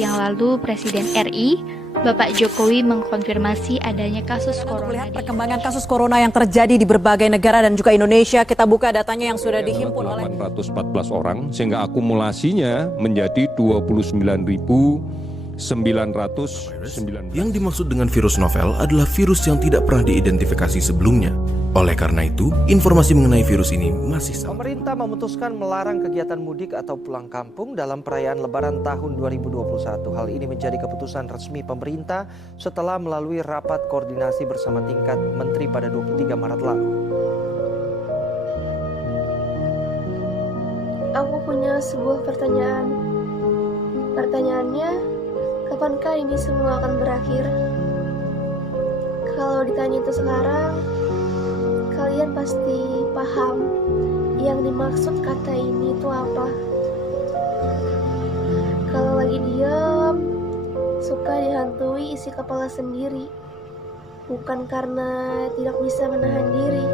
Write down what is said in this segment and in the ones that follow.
yang lalu, Presiden RI, Bapak Jokowi mengkonfirmasi adanya kasus corona. Melihat perkembangan kasus corona yang terjadi di berbagai negara dan juga Indonesia, kita buka datanya yang sudah dihimpun oleh 814 orang, sehingga akumulasinya menjadi 29.919. Yang dimaksud dengan virus novel adalah virus yang tidak pernah diidentifikasi sebelumnya. Oleh karena itu, informasi mengenai virus ini masih sama. Pemerintah memutuskan melarang kegiatan mudik atau pulang kampung dalam perayaan Lebaran tahun 2021. Hal ini menjadi keputusan resmi pemerintah setelah melalui rapat koordinasi bersama tingkat menteri pada 23 Maret lalu. Aku punya sebuah pertanyaan. Pertanyaannya, kapankah ini semua akan berakhir? Kalau ditanya itu sekarang, kalian pasti paham yang dimaksud kata ini itu apa. Kalau lagi diam, suka dihantui isi kepala sendiri. Bukan karena tidak bisa menahan diri,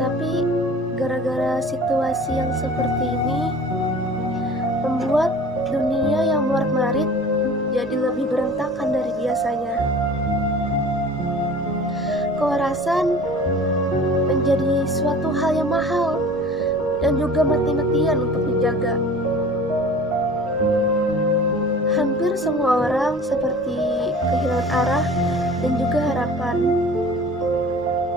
tapi gara-gara situasi yang seperti ini membuat dunia yang morat-marit jadi lebih berantakan dari biasanya. Kewarasan menjadi suatu hal yang mahal dan juga mati-matian untuk dijaga. Hampir semua orang seperti kehilangan arah dan juga harapan.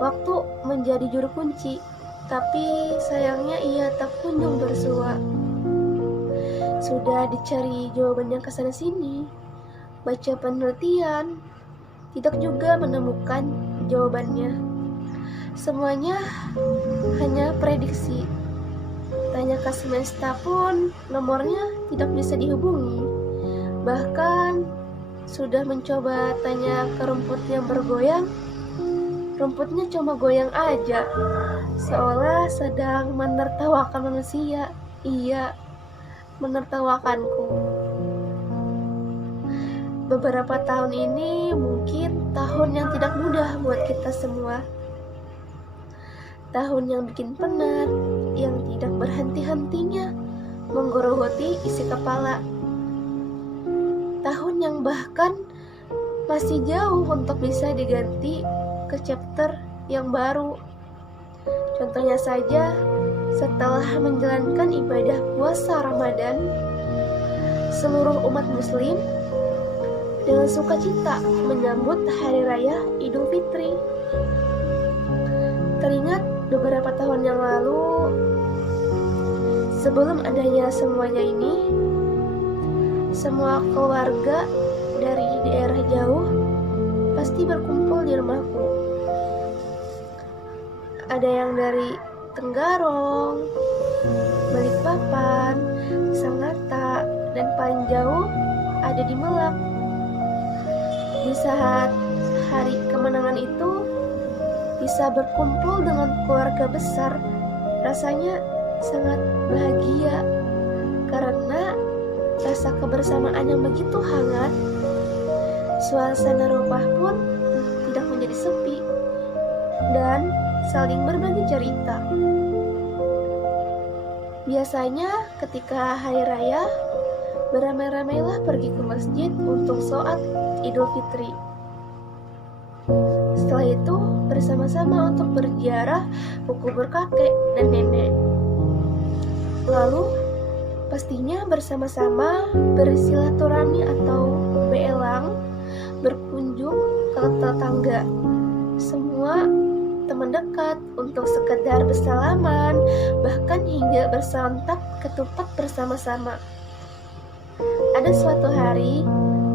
Waktu menjadi juru kunci, tapi sayangnya ia tak kunjung bersua. Sudah dicari jawabannya kesana sini, baca penelitian, tidak juga menemukan jawabannya. Semuanya hanya prediksi. Tanya ke semesta pun nomornya tidak bisa dihubungi. Bahkan sudah mencoba tanya ke rumput yang bergoyang, rumputnya cuma goyang aja, seolah sedang menertawakan manusia. Iya, menertawakanku. Beberapa tahun ini mungkin tahun yang tidak mudah buat kita semua. Tahun yang bikin penat, yang tidak berhenti-hentinya menggerogoti isi kepala. Tahun yang bahkan masih jauh untuk bisa diganti ke chapter yang baru. Contohnya saja, setelah menjalankan ibadah puasa Ramadan, seluruh umat muslim dengan sukacita menyambut Hari Raya Idul Fitri. Teringat beberapa tahun yang lalu, sebelum adanya semuanya ini, semua keluarga dari daerah jauh pasti berkumpul di rumahku. Ada yang dari Tenggarong, Balikpapan, Sangatta, dan paling jauh ada di Melak. Di saat hari kemenangan itu, bisa berkumpul dengan keluarga besar, rasanya sangat bahagia karena rasa kebersamaan yang begitu hangat. Suasana rumah pun tidak menjadi sepi dan saling berbagi cerita. Biasanya ketika hari raya, beramai-ramailah pergi ke masjid untuk sholat Idul Fitri. Setelah itu bersama-sama untuk berziarah ke kubur kakek dan nenek. Lalu pastinya bersama-sama bersilaturahmi atau beelang, berkunjung ke tetangga. Semua teman dekat untuk sekedar bersalaman, bahkan hingga bersantap ketupat bersama-sama. Ada suatu hari,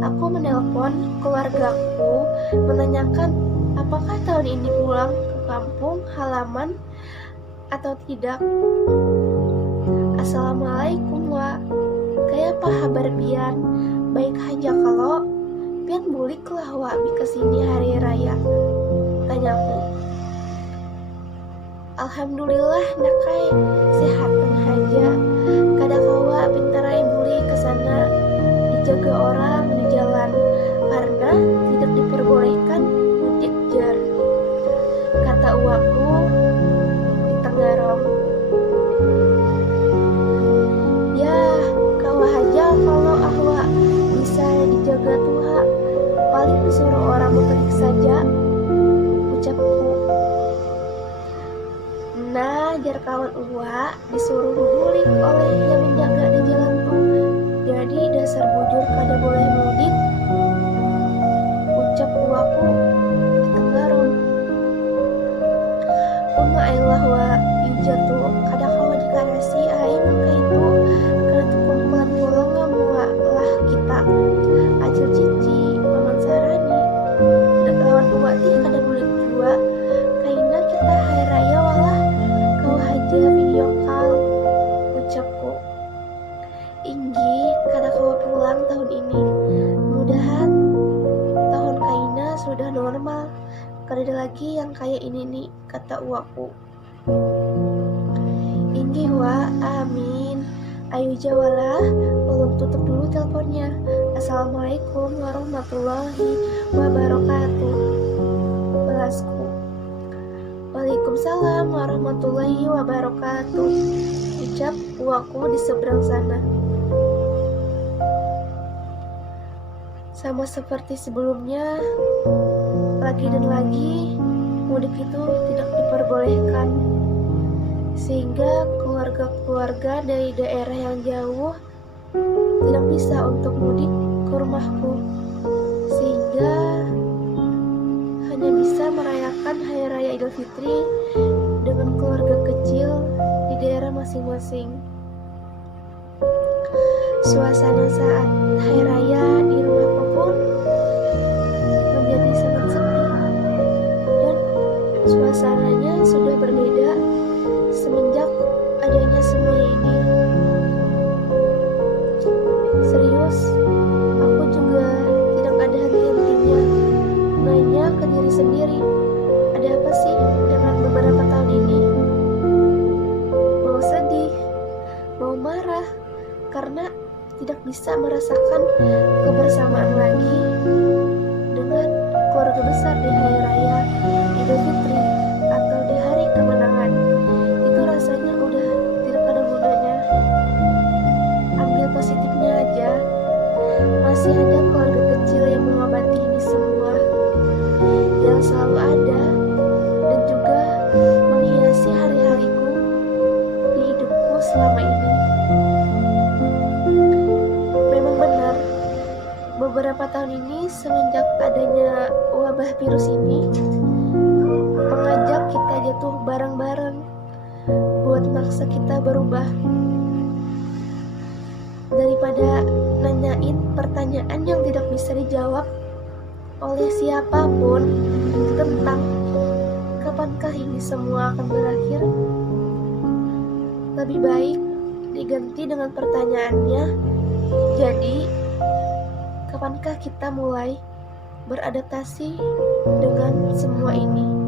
aku menelpon keluargaku menanyakan apakah tahun ini pulang ke kampung halaman atau tidak. Assalamualaikum wa, kayak apa kabar pian? Baik aja kalau pian bulik lah wa bi kesini hari raya, tanyaku. Alhamdulillah nakai sehatan haja. Kada kawa pintarai buli kesana, dijaga orang di jalan karena tidak diperbolehkan mudik jar, kata uaku di Tenggarong. Ya kawa aja kalau ahwa bisa lawan Uwa disuruh guling oleh yang menjaga di jalan tol. Jadi dasar bujur kada boleh mudik, ucap Uwaku di Tenggarong. Ailah wa jatuh kada kawa dikarasi ai mangka itu kada tukumpulan pulang ngamua lah kita acil cici paman sarani dan lawan Uwati kada boleh jua kaina kita hari raya walah kau haja video call, ucapku. Inggi kada kawa pulang tahun ini, mudahan tahun kaina sudah normal, kada ada lagi yang kayak ini nih, kata Uwaku. Inggi wa, amin. Ayo jawalah, belum tutup dulu teleponnya. Assalamualaikum warahmatullahi wabarakatuh. Balasku. Waalaikumsalam warahmatullahi wabarakatuh, ucap Uwaku di seberang sana. Sama seperti sebelumnya, lagi dan lagi mudik itu tidak diperbolehkan, sehingga keluarga-keluarga dari daerah yang jauh tidak bisa untuk mudik ke rumahku, sehingga hanya bisa merayakan Hari Raya Idul Fitri dengan keluarga kecil di daerah masing-masing. Suasana saat Hari Raya di rumahku pun menjadi sangat sepi, dan suasananya sudah berbeda semenjak adanya semua ini. Serius, aku juga tidak ada henti-hentinya nanya ke diri sendiri, ada apa sih dengan beberapa tahun ini? Mau sedih, mau marah, karena tidak bisa merasakan kebersamaan lagi dengan keluarga besar di Hari Raya Idul Fitri atau di hari kemenangan. Itu rasanya udah tidak ada gunanya. Ambil positifnya aja, masih ada keluarga kecil yang mengobati ini semua, yang selalu ada dan juga menghiasi hari-hariku di hidupku selama ini. Memang benar, beberapa tahun ini semenjak adanya wabah virus ini mengajak kita jatuh bareng-bareng buat maksa kita berubah. Daripada nanyain pertanyaan yang tidak bisa dijawab oleh siapapun tentang kapankah ini semua akan berakhir, lebih baik diganti dengan pertanyaannya, jadi kapankah kita mulai beradaptasi dengan semua ini?